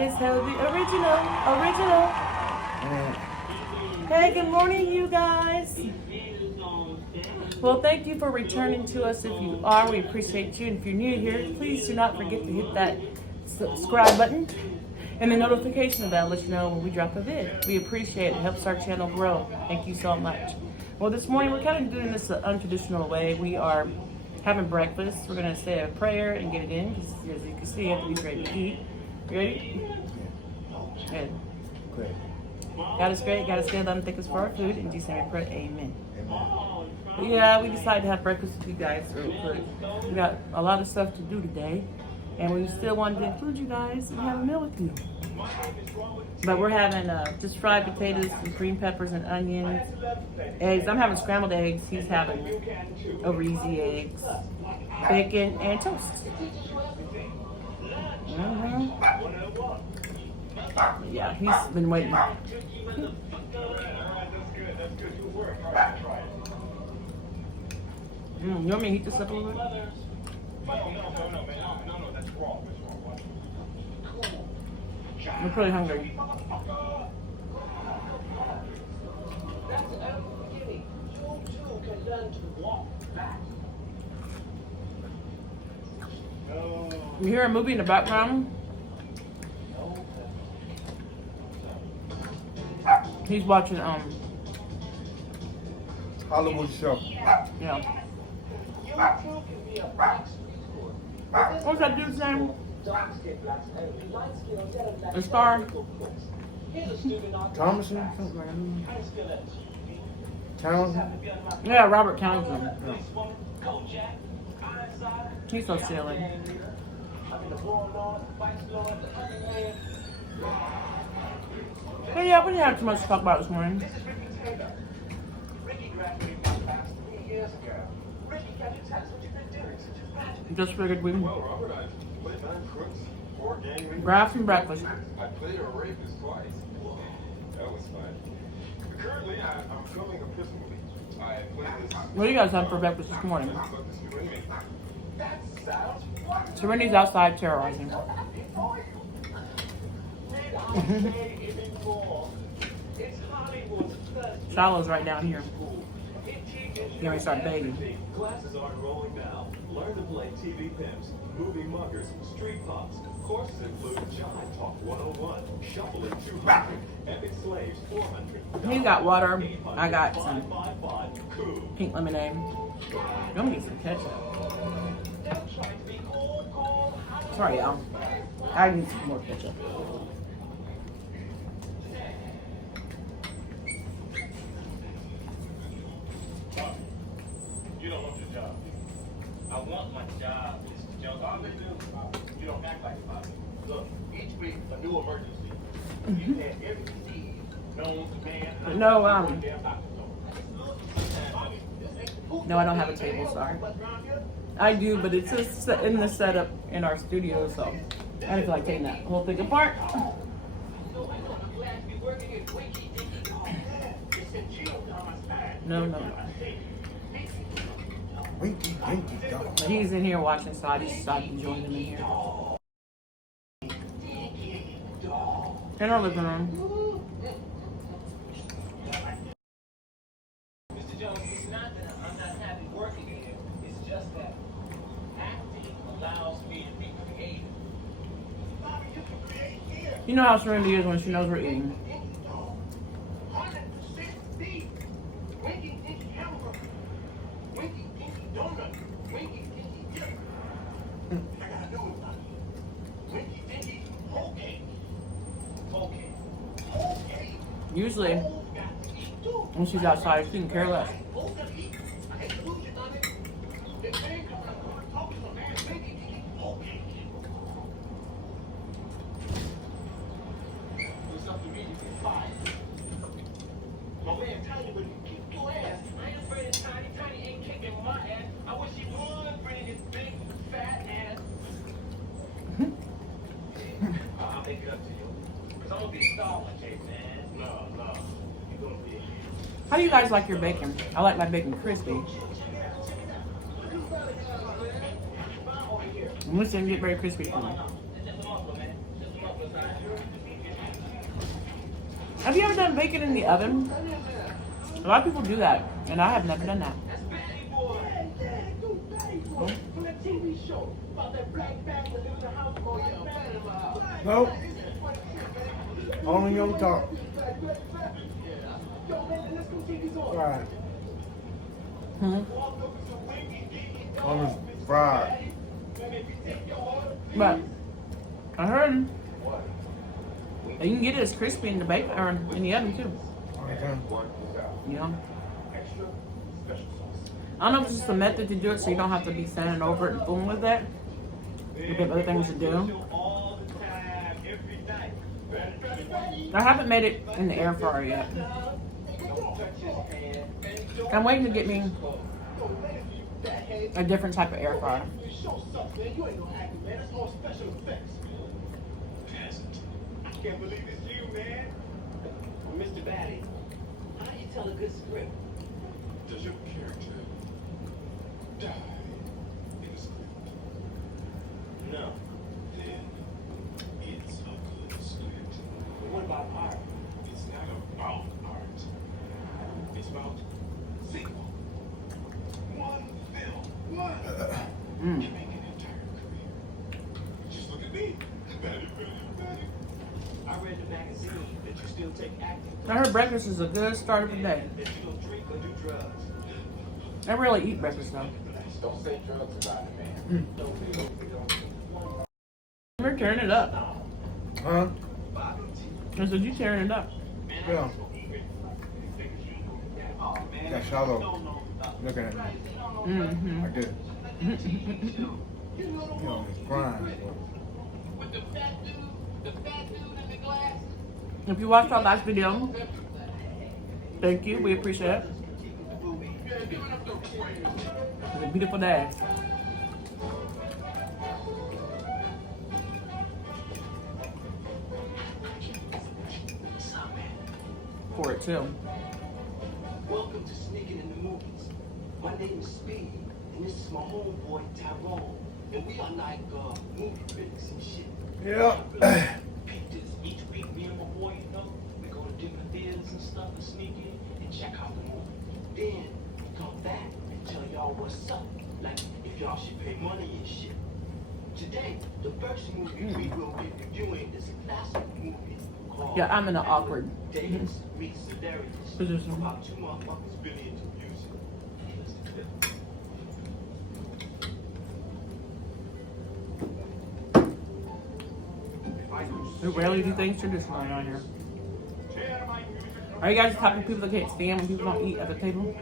It's healthy, original. Hey, good morning, you guys. Well, thank you for returning to us. If you are, we appreciate you. And if you're new here, please do not forget to hit that subscribe button and the notification bell to let you know when we drop a vid. We appreciate it. It helps our channel grow. Thank you so much. Well, this morning we're kind of doing this untraditional way. We are having breakfast. We're going to say a prayer and get it in. Because as you can see, Anthony's ready to eat. Ready? Good. Great. God is great. God is good. Let him thank us for our food. In Jesus' name we pray. Amen. Yeah, we decided to have breakfast with you guys real quick. We got a lot of stuff to do today, and we still wanted to include you guys and have a meal with you. But we're having just fried potatoes with green peppers and onions, eggs. I'm having scrambled eggs. He's having over easy eggs, bacon, and toast. Yeah, he's been waiting. You want me to heat this up a little bit? I'm pretty hungry. You hear a movie in the background? He's watching Hollywood show. Yeah. What's that dude's name? The star? Thomason? Townsend? Yeah, Robert Townsend. Yeah. He's so silly. But yeah, we didn't have too much to talk about this morning. Just figured we grab some breakfast. I played a rapist twice. That was fun. Currently, I'm filming a prison movie. I played this. What do you guys have for breakfast this morning? Serenity's outside terrorizing. Shiloh's right down here. Then we start begging. Classes are enrolling now. Learn to play TV pimps, movie muggers, street pops. Courses include Jive Talk 101, Shuffling 200, Epic Slaves 400. He's got water. I got some pink lemonade. I'm gonna get some ketchup. Sorry, y'all. I need some more ketchup. You don't want your job. I want my job. It's just all they do. You don't act like it, Bobby. Look, each week a new emergency. You had every disease known to man. No, I don't have a table, sorry. I do, but it's just in the setup in our studio, so I don't feel like taking that whole thing apart. No. Winky, winky, dog. But he's in here watching, so I just decided to join him in here. In our living room. Mr. Jones, it's not that I'm not happy working here. It's just that acting allows me to be creative. You know how Serenity is when she knows we're eating. Usually, when she's outside, she can care less. I'll make it up to you. Because I'm going to be a star one day, man. No. You're going to be. How do you guys like your bacon? I like my bacon crispy. And this didn't get very crispy for me. Have you ever done bacon in the oven? A lot of people do that, and I have never done that. No. Only on top. Fried. Hmm? Only fried. But I heard that you can get it as crispy in the bacon or in the oven too. Okay. You know? I don't know if it's just a method to do it so you don't have to be standing over it and fooling with it. You have other things to do. I haven't made it in the air fryer yet. I'm waiting to get me a different type of air fryer. I can't believe it's you, man. Well, Mr. Batty, how do you tell a good script? Does your character die in the script? No. Then it's a good script. But what about art? It's not about art. It's about sequel. One film. One. Can make an entire career. Just look at me. Batty. I read the magazine that you still take acting. I heard breakfast is a good start of the day. That you don't drink or do drugs. I rarely eat breakfast though. Don't say drugs about it, man. We're tearing it up. Huh? I said, you tearing it up. Yeah. Got shallow. Looking at me. Mm-hmm. I did. You know, it's frying. If you watched our last video, thank you. We appreciate it. It's a beautiful day. For it too. Welcome to Sneaking in the Movies. My name is Speed, and this is my homeboy Tyrone. And we are like movie critics and shit. Yeah. Peep this. Each week, me and my boy, you know, we go to different theaters and stuff and sneak in and check out the movie. Then we come back and tell y'all what's up. Like if y'all should pay money and shit. Today, the first movie we will be reviewing is a classic movie called Yeah, I'm in an awkward Davis Meets Sedarius. position. About two motherfuckers really into music. We rarely do things traditional around here. Are you guys the type of people that can't stand when people don't eat at the table?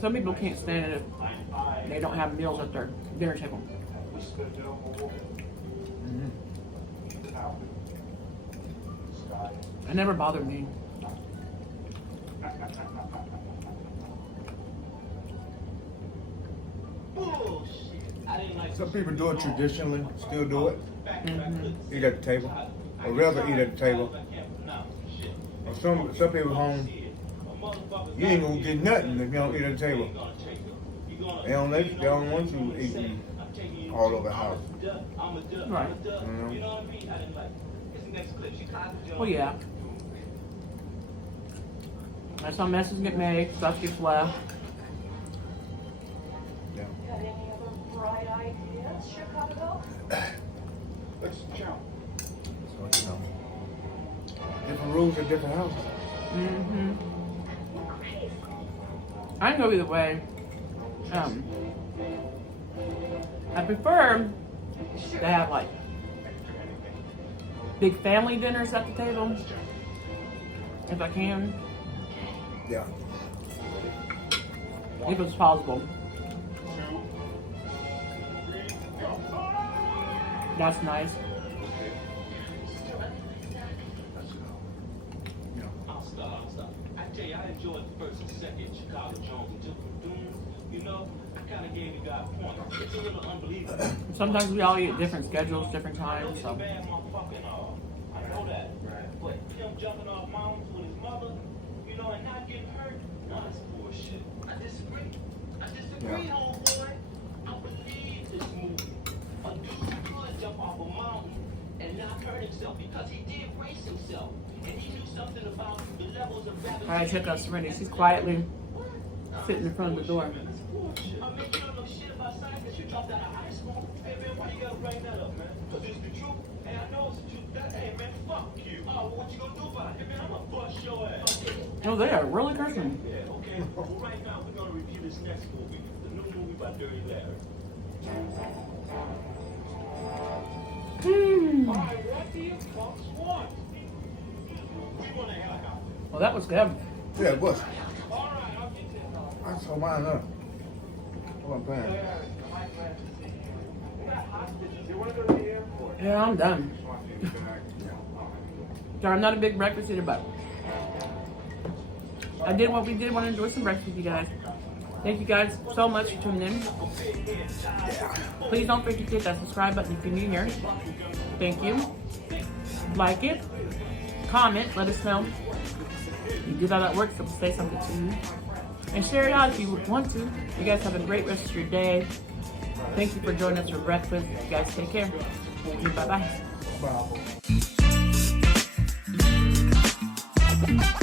Some people can't stand it if they don't have meals at their dinner table. It never bothered me. Bullshit. I didn't like Some people do it traditionally, still do it. Mm-hmm. Eat at the table. Or rather eat at the table. Or some people home, you ain't gonna get nothing if you don't eat at the table. They don't want you eating all over the house. Right. You know? Well, yeah. That's how messes get made, stuff gets left. Yeah. Got any other bright ideas, Chicago? Let's jump. So, you know. Different rules at different houses. Mm-hmm. I can go either way. I prefer to have like big family dinners at the table, if I can, Yeah. if it's possible. That's nice. I'll stop. I tell you, I enjoyed the first and second Chicago Jones and Different Dunes. You know, I kind of gave you guys a point. It's a little unbelievable. Sometimes we all eat at different schedules, different times, so. Bad motherfucking, I know that. But him jumping off mountains with his mother, you know, and not getting hurt, no, that's bullshit. I disagree, Yeah. homeboy. I believe this movie. himself because he did brace himself. And he knew something about the levels of gravity. All right, check out Serenity. She's quietly sitting in front of the door. I mean, you don't know shit about science that you dropped out of high school. Hey man, why you gotta bring that up, man? Cause it's the truth. And I know it's the truth. Hey man, fuck you. Oh, well, what you gonna do about it? Hey man, I'm gonna bust your ass. Oh, they are really cursing. Yeah, okay. Well, right now we're gonna review this next movie, the new movie by Dirty Larry. Alright, what do you folks want? We want a helicopter. Well, that was good. Yeah, it was. Alright, I'll get you a helicopter. I saw mine up. What I'm paying. We got hostages. You wanna go to the airport? Yeah, I'm done. So I'm not a big breakfast eater, but we did want to enjoy some breakfast with you guys. Thank you guys so much for tuning in. Please don't forget to hit that subscribe button if you're new here. Thank you. Like it. Comment. Let us know. You do how that works. So say something to you. And share it out if you would want to. You guys have a great rest of your day. Thank you for joining us for breakfast. You guys take care. Thank you. Bye-bye. Bye.